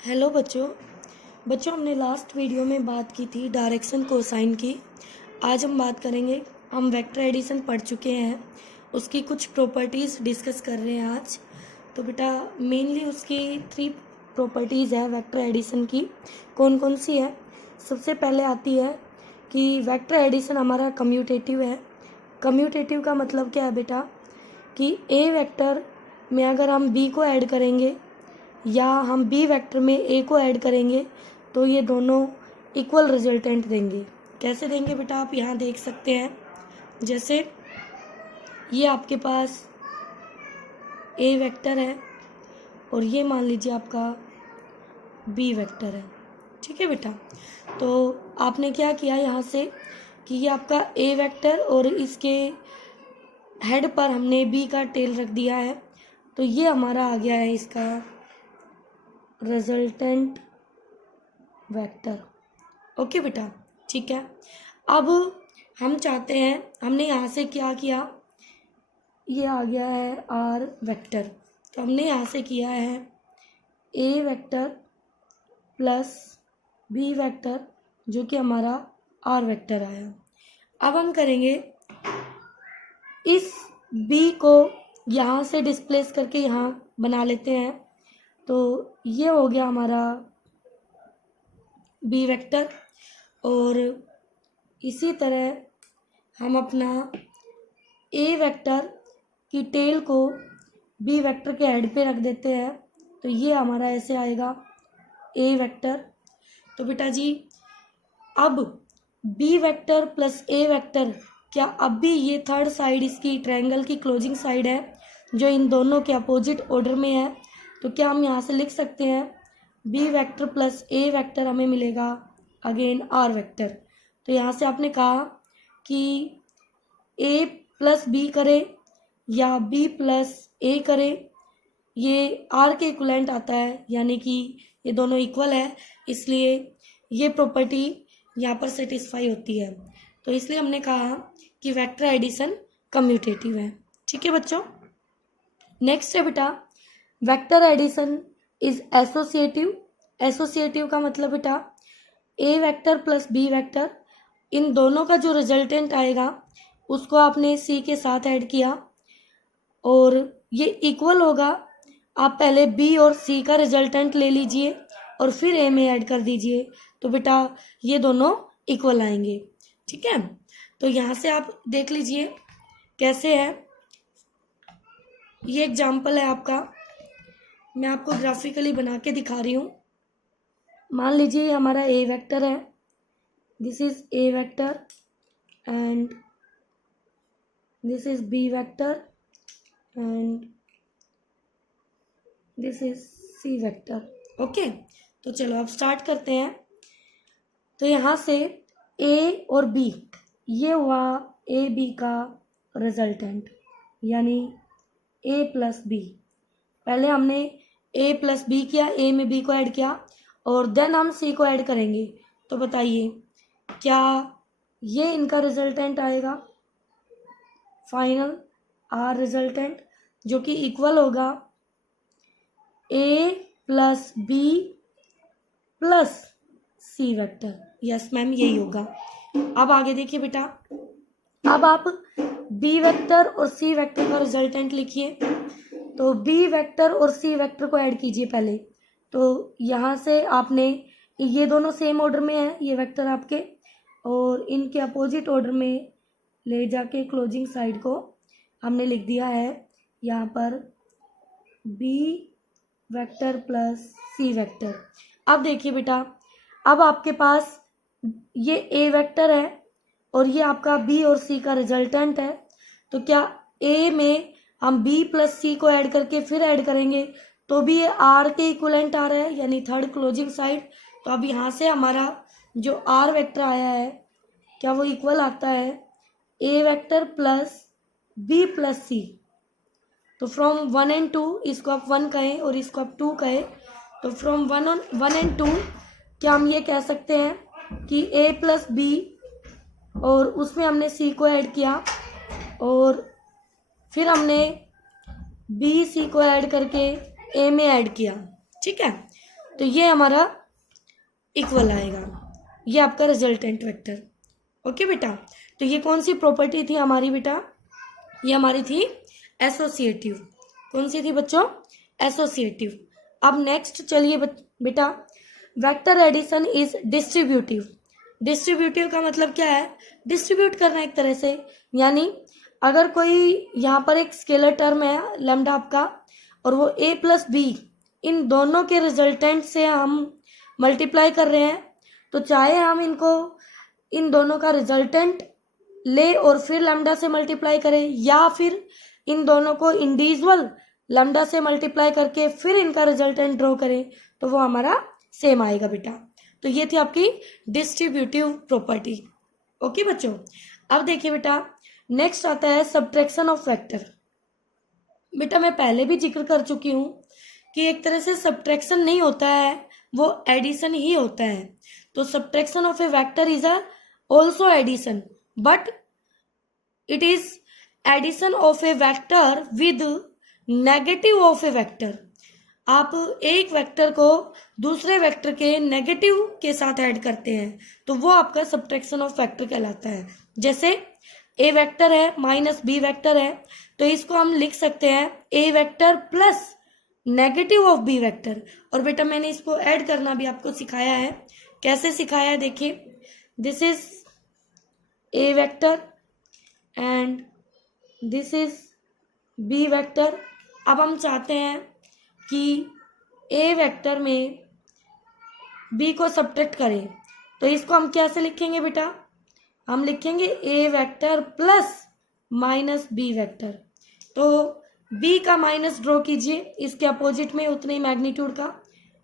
Hello बच्चों। हमने last video में बात की थी डायरेक्शन कोसाइन की। आज हम बात करेंगे, हम वेक्टर एडिशन पढ़ चुके हैं, उसकी कुछ प्रॉपर्टीज़ डिस्कस कर रहे हैं आज। तो बेटा मेनली उसकी 3 प्रॉपर्टीज़ है वेक्टर एडिशन की। कौन कौन सी है? सबसे पहले आती है कि वेक्टर एडिशन हमारा कम्यूटेटिव है। कम्यूटेटिव का मतलब क्या है बेटा? कि ए वेक्टर में अगर हम बी को ऐड करेंगे या हम बी वेक्टर में ए को ऐड करेंगे तो ये दोनों इक्वल रिजल्टेंट देंगे। कैसे देंगे बेटा? आप यहाँ देख सकते हैं, जैसे ये आपके पास ए वेक्टर है और ये मान लीजिए आपका बी वेक्टर है। ठीक है बेटा, तो आपने क्या किया यहाँ से कि ये आपका ए वेक्टर और इसके हेड पर हमने बी का टेल रख दिया है, तो ये हमारा आ गया है इसका रिजल्टेंट वेक्टर। ओके बेटा, ठीक है। अब हम चाहते हैं, हमने यहाँ से क्या किया, ये आ गया है आर वेक्टर, तो हमने यहाँ से किया है ए वेक्टर प्लस बी वेक्टर जो कि हमारा आर वेक्टर आया। अब हम करेंगे इस बी को यहाँ से डिस्प्लेस करके यहाँ बना लेते हैं, तो ये हो गया हमारा बी वेक्टर। और इसी तरह हम अपना ए वेक्टर की टेल को बी वेक्टर के हेड पे रख देते हैं, तो ये हमारा ऐसे आएगा ए वेक्टर। तो बेटा जी अब बी वेक्टर प्लस ए वेक्टर, क्या अब भी ये थर्ड साइड इसकी ट्रायंगल की क्लोजिंग साइड है जो इन दोनों के अपोजिट ऑर्डर में है, तो क्या हम यहाँ से लिख सकते हैं बी वेक्टर प्लस ए वेक्टर हमें मिलेगा अगेन आर वेक्टर। तो यहाँ से आपने कहा कि ए प्लस बी करे या बी प्लस ए करे, ये आर के इक्वलेंट आता है, यानी कि ये दोनों इक्वल है, इसलिए ये प्रॉपर्टी यहाँ पर सेटिस्फाई होती है। तो इसलिए हमने कहा कि वेक्टर एडिशन कम्यूटेटिव है। ठीक है बच्चों, नेक्स्ट है बेटा vector addition is associative. Associative का मतलब बेटा A vector plus B vector, इन दोनों का जो रिजल्टेंट आएगा उसको आपने सी के साथ ऐड किया और ये इक्वल होगा। आप पहले बी और सी का रिजल्टेंट ले लीजिए और फिर ए में ऐड कर दीजिए, तो बेटा ये दोनों इक्वल आएंगे। ठीक है, तो यहाँ से आप देख लीजिए कैसे है। ये एग्जाम्पल है आपका, मैं आपको ग्राफिकली बना के दिखा रही हूँ। मान लीजिए ये हमारा ए वेक्टर है, this is A vector and this is B vector and this is C vector. Okay, तो चलो अब स्टार्ट करते हैं। तो यहाँ से ए और बी, ये हुआ ए बी का रिजल्टेंट, यानी ए प्लस बी। पहले हमने ए प्लस बी किया, ए में बी को ऐड किया और देन हम सी को ऐड करेंगे। तो बताइए क्या ये इनका रिजल्टेंट आएगा फाइनल आर रिजल्टेंट, जो कि इक्वल होगा ए plus B plus C vector. Yes ma'am, यही होगा। अब आगे देखिए बेटा, अब आप बी वेक्टर और सी वेक्टर का रिजल्टेंट लिखिए। तो बी वेक्टर और सी वेक्टर को ऐड कीजिए पहले। तो यहाँ से आपने, ये दोनों सेम ऑर्डर में है ये वेक्टर आपके, और इनके अपोजिट ऑर्डर में ले जाके क्लोजिंग साइड को हमने लिख दिया है यहाँ पर B vector plus C vector. अब देखिए बेटा, अब आपके पास ये ए वेक्टर है और ये आपका बी और सी का रिजल्टेंट है, तो क्या ए में हम बी प्लस सी को ऐड करके फिर ऐड करेंगे तो भी ये आर के इक्वलेंट आ रहा है, यानी थर्ड क्लोजिंग साइड। तो अब यहाँ से हमारा जो आर वेक्टर आया है क्या वो इक्वल आता है ए वेक्टर प्लस बी प्लस सी। तो फ्रॉम 1 and 2, इसको आप 1 कहें और इसको आप 2 कहें, तो फ्रॉम 1 and 2 क्या हम ये कह सकते हैं कि ए प्लस बी और उसमें हमने सी को ऐड किया और फिर हमने बी सी को ऐड करके ए में ऐड किया। ठीक है, तो ये हमारा इक्वल आएगा, ये आपका रिजल्टेंट वेक्टर। ओके बेटा, तो ये कौन सी प्रॉपर्टी थी हमारी बेटा? ये हमारी थी एसोसिएटिव। कौन सी थी बच्चों? एसोसिएटिव। अब नेक्स्ट चलिए बेटा, vector addition is distributive. Distributive का मतलब क्या है? डिस्ट्रीब्यूट करना एक तरह से, यानी अगर कोई यहाँ पर एक स्केलर टर्म है लैम्डा आपका, और वो a प्लस बी इन दोनों के रिजल्टेंट से हम मल्टीप्लाई कर रहे हैं, तो चाहे हम इनको इन दोनों का रिजल्टेंट ले और फिर लैम्डा से मल्टीप्लाई करें, या फिर इन दोनों को इंडिविजुअल लैम्डा से मल्टीप्लाई करके फिर इनका रिजल्टेंट ड्रॉ करें, तो वो हमारा सेम आएगा बेटा। तो ये थी आपकी डिस्ट्रीब्यूटिव प्रॉपर्टी। ओके बच्चों, अब देखिए बेटा, नेक्स्ट आता है सब्ट्रैक्शन ऑफ वेक्टर। बेटा मैं पहले भी जिक्र कर चुकी हूँ कि एक तरह से सब्ट्रैक्शन नहीं होता है, वो एडिशन ही होता है। तो subtraction of A vector is also addition, but it is addition of A vector with negative of A vector. आप एक वेक्टर को दूसरे वेक्टर के नेगेटिव के साथ ऐड करते हैं, तो वो आपका सब्ट्रैक्शन ऑफ वेक्टर कहलाता है। जैसे ए वेक्टर है माइनस बी वेक्टर है, तो इसको हम लिख सकते हैं A vector plus negative of B vector. और बेटा मैंने इसको ऐड करना भी आपको सिखाया है। कैसे सिखाया है देखिए, this is A vector and this is B vector. अब हम चाहते हैं कि ए वेक्टर में बी को सब्ट्रैक्ट करें, तो इसको हम कैसे लिखेंगे बेटा? हम लिखेंगे A vector plus minus B vector. तो बी का माइनस ड्रॉ कीजिए इसके अपोजिट में उतने ही मैग्नीट्यूड का,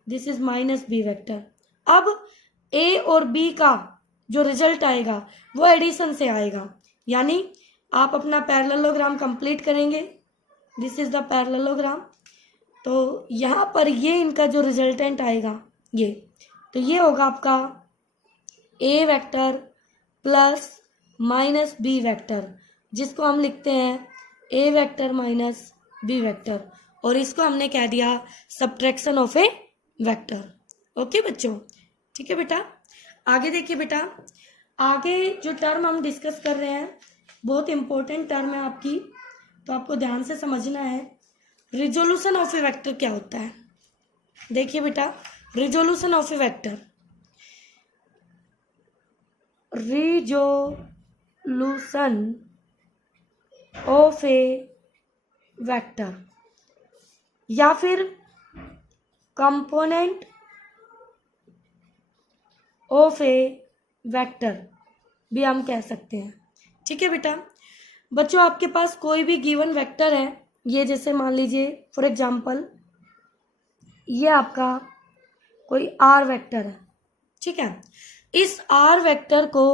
this is minus B vector. अब ए और बी का जो रिजल्ट आएगा वो एडिशन से आएगा, यानी आप अपना पैरेललोग्राम कंप्लीट करेंगे, दिस इज द पैरेललोग्राम। तो यहाँ पर ये इनका जो रिजल्टेंट आएगा ये, तो ये होगा आपका A vector plus minus B vector, जिसको हम लिखते हैं A vector minus B vector, और इसको हमने कह दिया subtraction of A vector. Okay बच्चों, ठीक है बेटा। आगे देखिए बेटा, आगे जो टर्म हम डिस्कस कर रहे हैं बहुत इंपॉर्टेंट टर्म है आपकी, तो आपको ध्यान से समझना है। रिजोल्यूशन ऑफ ए वेक्टर क्या होता है? देखिए बेटा, resolution of A vector, resolution of A vector या फिर कंपोनेंट ऑफ ए वेक्टर भी हम कह सकते हैं। ठीक है बेटा। बच्चों आपके पास कोई भी गिवन वेक्टर है, ये जैसे मान लीजिए फॉर एग्जांपल ये आपका कोई आर वेक्टर है, ठीक है। इस आर वेक्टर को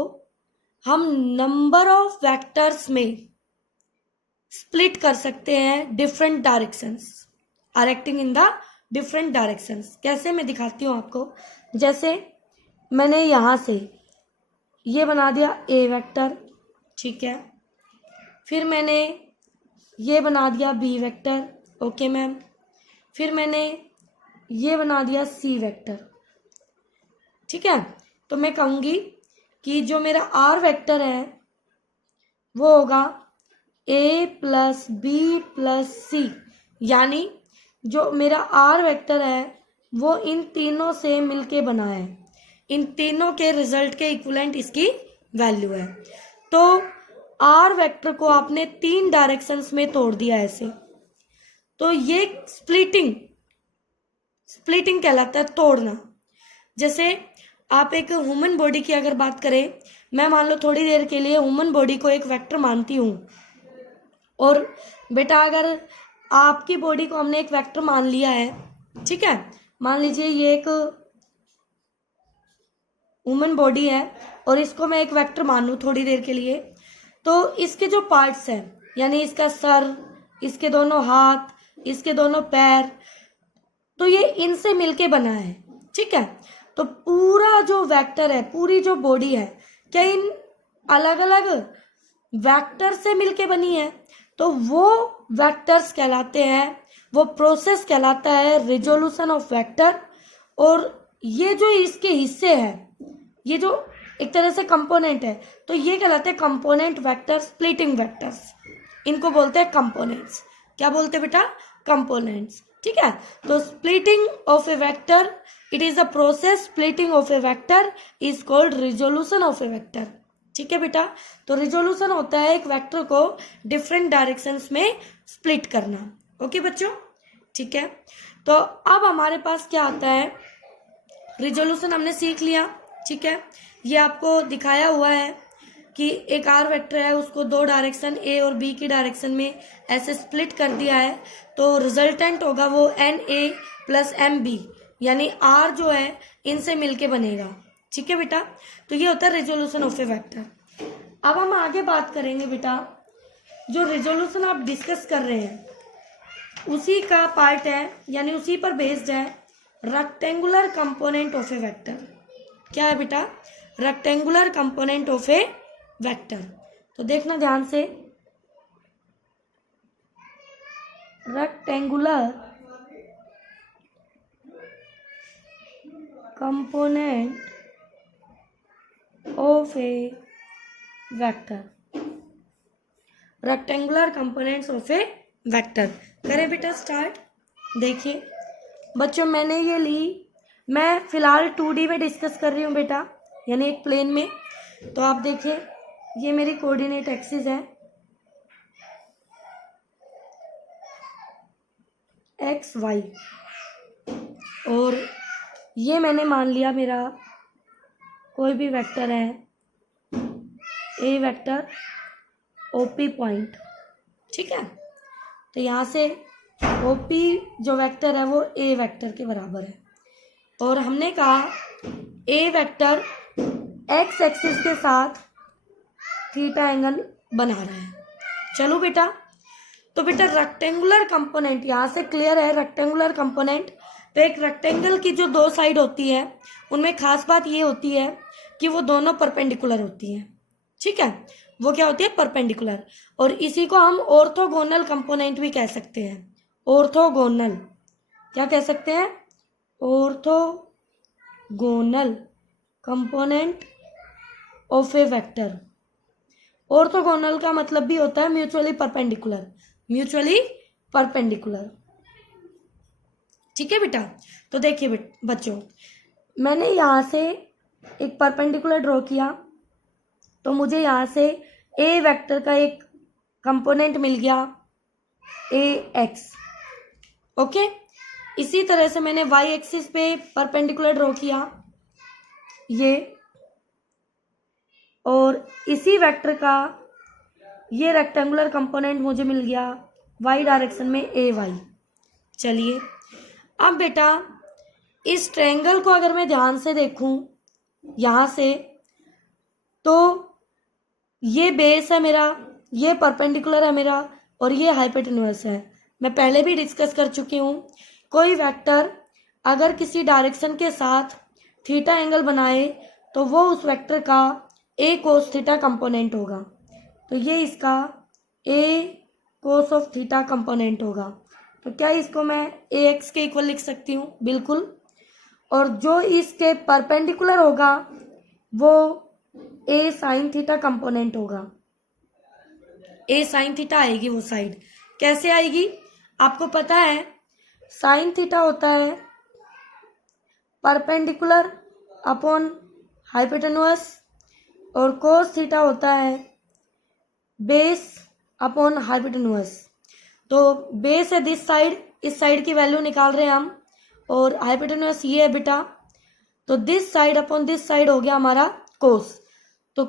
हम नंबर ऑफ वेक्टर्स में स्प्लिट कर सकते हैं different directions, R acting in the different directions. कैसे, मैं दिखाती हूँ आपको। जैसे मैंने यहाँ से ये बना दिया ए वेक्टर, ठीक है। फिर मैंने ये बना दिया बी वेक्टर, ओके मैम। फिर मैंने ये बना दिया सी वेक्टर, ठीक है। तो मैं कहूँगी कि जो मेरा आर वेक्टर है वो होगा ए प्लस बी प्लस सी, यानी जो मेरा आर वेक्टर है वो इन तीनों से मिलके बना है, इन तीनों के रिजल्ट के इक्विवेलेंट इसकी वैल्यू है। तो आर वेक्टर को आपने तीन डायरेक्शंस में तोड़ दिया ऐसे, तो ये स्प्लिटिंग कहलाता है, तोड़ना। जैसे आप एक ह्यूमन बॉडी की अगर बात करें, मैं मान लो थोड़ी देर के लिए ह्यूमन बॉडी को एक वेक्टर मानती हूँ, और बेटा अगर आपकी बॉडी को हमने एक वेक्टर मान लिया है, ठीक है। मान लीजिए ये एक ह्यूमन बॉडी है और इसको मैं एक वेक्टर मानूं थोड़ी देर के लिए, तो इसके जो पार्ट्स हैं, यानी इसका सर, इसके दोनों हाथ, इसके दोनों पैर, तो ये इनसे मिलके बना है, ठीक है। तो पूरा जो वेक्टर है, पूरी जो बॉडी है, क्या इन अलग अलग वेक्टर से मिलके बनी है? तो वो वेक्टर्स कहलाते हैं, वो प्रोसेस कहलाता है रिजोल्यूशन ऑफ वेक्टर। और ये जो इसके हिस्से हैं, ये जो एक तरह से कंपोनेंट है, तो ये कहलाते हैं कंपोनेंट वेक्टर, स्प्लिटिंग वेक्टर्स, इनको बोलते हैं कंपोनेंट्स। क्या बोलते हैं बेटा? कंपोनेंट्स। ठीक है, तो splitting of A vector, it is a process, splitting of A vector is called resolution of A vector. ठीक है बेटा, तो रिजोल्यूशन होता है एक वेक्टर को डिफरेंट डायरेक्शंस में स्प्लिट करना। ओके बच्चों, ठीक है, तो अब हमारे पास क्या आता है, रिजोल्यूशन हमने सीख लिया। ठीक है, ये आपको दिखाया हुआ है कि एक आर वेक्टर है, उसको दो डायरेक्शन ए और बी की डायरेक्शन में ऐसे स्प्लिट कर दिया है, तो रिजल्टेंट होगा वो n A plus m B, यानी आर जो है इनसे मिलके बनेगा। ठीक है बेटा, तो ये होता है रिजोल्यूशन ऑफ ए वेक्टर। अब हम आगे बात करेंगे बेटा, जो रिजोल्यूशन आप डिस्कस कर रहे हैं उसी का पार्ट है, यानी उसी पर बेस्ड है rectangular component of A vector. क्या है बेटा? Rectangular component of A vector. तो देखना ध्यान से, rectangular component of A vector, rectangular components of A vector. करें बेटा स्टार्ट। देखिए बच्चों, मैंने ये ली, मैं फिलहाल 2D में डिस्कस कर रही हूँ बेटा, यानी एक प्लेन में। तो आप देखिए, ये मेरी कोऑर्डिनेट एक्सिस है, एक्स वाई, और ये मैंने मान लिया मेरा कोई भी वेक्टर है, ए वेक्टर ओपी पॉइंट। ठीक है, तो यहाँ से ओपी जो वेक्टर है वो ए वेक्टर के बराबर है, और हमने कहा ए वेक्टर एक्स एक्सिस के साथ थीटा एंगल बना रहा है। चलो बेटा, तो बेटा रेक्टेंगुलर कंपोनेंट यहाँ से क्लियर है, रेक्टेंगुलर कंपोनेंट, तो एक रेक्टेंगल की जो दो साइड होती है उनमें खास बात ये होती है कि वो दोनों परपेंडिकुलर होती हैं। ठीक है, वो क्या होती है? परपेंडिकुलर, और इसी को हम ऑर्थोगोनल कंपोनेंट भी कह सकते हैं। ऑर्थोगोनल, क्या कह सकते हैं? Orthogonal component of A vector. Orthogonal का मतलब भी होता है म्यूचुअली परपेंडिकुलर, म्यूचुअली परपेंडिकुलर। ठीक है बेटा, तो देखिए बच्चों, मैंने यहाँ से एक परपेंडिकुलर ड्रॉ किया, तो मुझे यहाँ से ए वेक्टर का एक कंपोनेंट मिल गया, ए एक्स। ओके, इसी तरह से मैंने वाई एक्सिस पे परपेंडिकुलर ड्रॉ किया, ये, और इसी वेक्टर का ये रेक्टेंगुलर कंपोनेंट मुझे मिल गया वाई डायरेक्शन में, ए वाई। चलिए अब बेटा, इस ट्रायंगल को अगर मैं ध्यान से देखूं यहाँ से, तो ये बेस है मेरा, ये परपेंडिकुलर है मेरा, और ये हाइपोटेन्यूज है। मैं पहले भी डिस्कस कर चुकी हूँ, कोई वेक्टर अगर किसी डायरेक्शन के साथ थीटा एंगल बनाए तो वो उस वेक्टर का ए कोस थीटा कंपोनेंट होगा। तो ये इसका ए कोस ऑफ थीटा कंपोनेंट होगा। तो क्या इसको मैं ए एक्स के इक्वल लिख सकती हूँ? बिल्कुल। और जो इसके परपेंडिकुलर होगा वो ए साइन थीटा कंपोनेंट होगा, ए साइन थीटा आएगी वो साइड। कैसे आएगी? आपको पता है साइन थीटा होता है परपेंडिकुलर अपॉन हाइपोटेन्यूज, और कोस थीटा होता है बेस अपॉन हाइपोटेन्यूज। तो बेस है दिस साइड, इस साइड की वैल्यू निकाल रहे हैं हम, और हाइपोटेन्यूज ये है बेटा, तो this side upon this side हो गया हमारा कोस। तो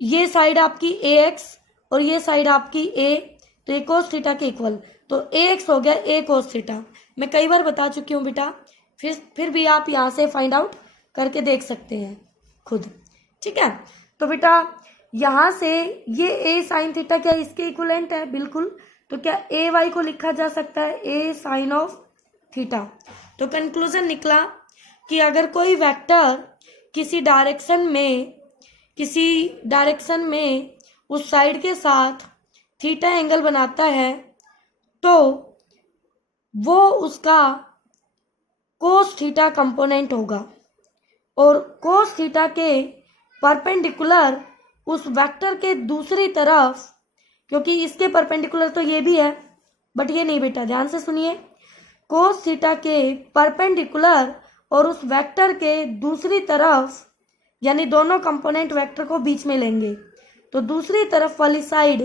ये साइड आपकी ए एक्स और ये साइड आपकी ए, तो ए कोस थीटा के इक्वल, तो ए एक्स हो गया ए कोस थीटा। मैं कई बार बता चुकी हूँ बेटा, फिर भी आप यहाँ से फाइंड आउट करके देख सकते हैं खुद। ठीक है, तो बेटा यहाँ से ये ए साइन थीटा क्या इसके इक्वलेंट है? बिल्कुल। तो क्या ए वाई को लिखा जा सकता है ए साइन ऑफ थीटा? तो कंक्लूजन निकला कि अगर कोई वेक्टर किसी डायरेक्शन में उस साइड के साथ थीटा एंगल बनाता है तो वो उसका कोस थीटा कंपोनेंट होगा और कोस थीटा के परपेंडिकुलर उस वेक्टर के दूसरी तरफ, क्योंकि इसके परपेंडिकुलर तो ये भी है बट ये नहीं बेटा, ध्यान से सुनिए, कोस थीटा के परपेंडिकुलर और उस वेक्टर के दूसरी तरफ, यानी दोनों कंपोनेंट वेक्टर को बीच में लेंगे तो दूसरी तरफ वाली साइड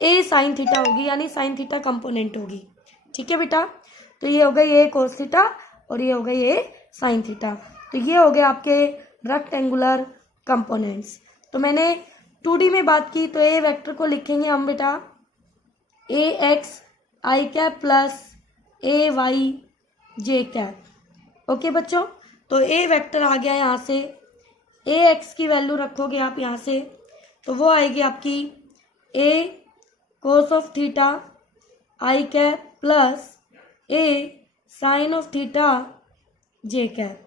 ए साइन थीटा होगी, यानी साइन थीटा कंपोनेंट होगी। ठीक है बेटा, तो ये हो गई ए कोस थीटा और ये हो गई ए साइन थीटा। तो ये हो गए आपके रेक्टेंगुलर कंपोनेंट्स। तो मैंने 2D में बात की तो ए वेक्टर को लिखेंगे हम बेटा ए x I cap plus A Y J cap. Okay बच्चों, तो ए वेक्टर आ गया यहाँ से, ए एक्स की वैल्यू रखोगे आप यहाँ से तो वो आएगी आपकी A cos of theta I cap plus A sine of theta J cap.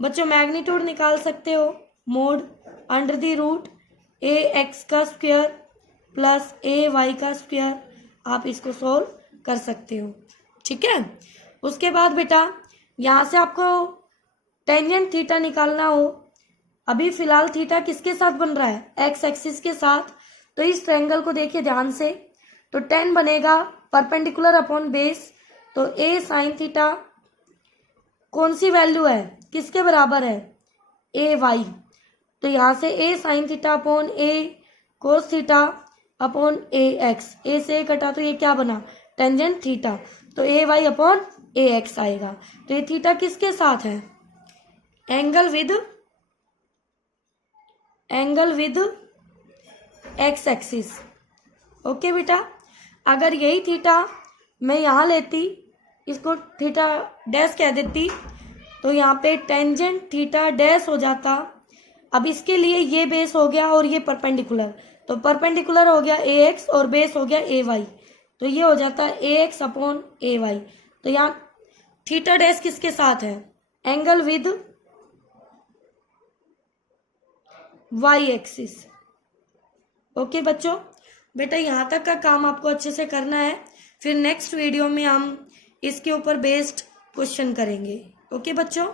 बच्चों मैग्नीट्यूड निकाल सकते हो, mod under the root A X का स्क्वायर प्लस ए वाई का स्क्वायर, आप इसको सोल्व कर सकते हो। ठीक है, उसके बाद बेटा यहाँ से आपको टेंजेंट थीटा निकालना हो। अभी फिलहाल थीटा किसके साथ बन रहा है, एक्स एक्सिस के साथ। तो इस ट्रायंगल को देखिए ध्यान से, तो tan बनेगा परपेंडिकुलर अपॉन बेस, तो ए साइन थीटा कौन सी वैल्यू है, किसके बराबर है, ए वाई। तो यहाँ से ए साइन थीटा अपॉन ए कोस थीटा अपॉन ए एक्स, ए से कटा तो ये क्या बना, टेंजेंट थीटा, तो ए वाई अपॉन ए एक्स आएगा। तो ये थीटा किसके साथ है, angle with x axis. Okay बेटा, अगर यही थीटा मैं यहाँ लेती, इसको थीटा डैश कह देती, तो यहाँ पे टेंजेंट थीटा डैश हो जाता। अब इसके लिए ये बेस हो गया और ये परपेंडिकुलर, तो परपेंडिकुलर हो गया ए एक्स और बेस हो गया ए वाई, तो ये हो जाता है A X upon A Y. तो यहाँ थीटा डैश किसके साथ है, angle with Y axis. Okay बच्चों, बेटा यहाँ तक का काम आपको अच्छे से करना है, फिर नेक्स्ट वीडियो में हम इसके ऊपर बेस्ड क्वेश्चन करेंगे। ओके बच्चों।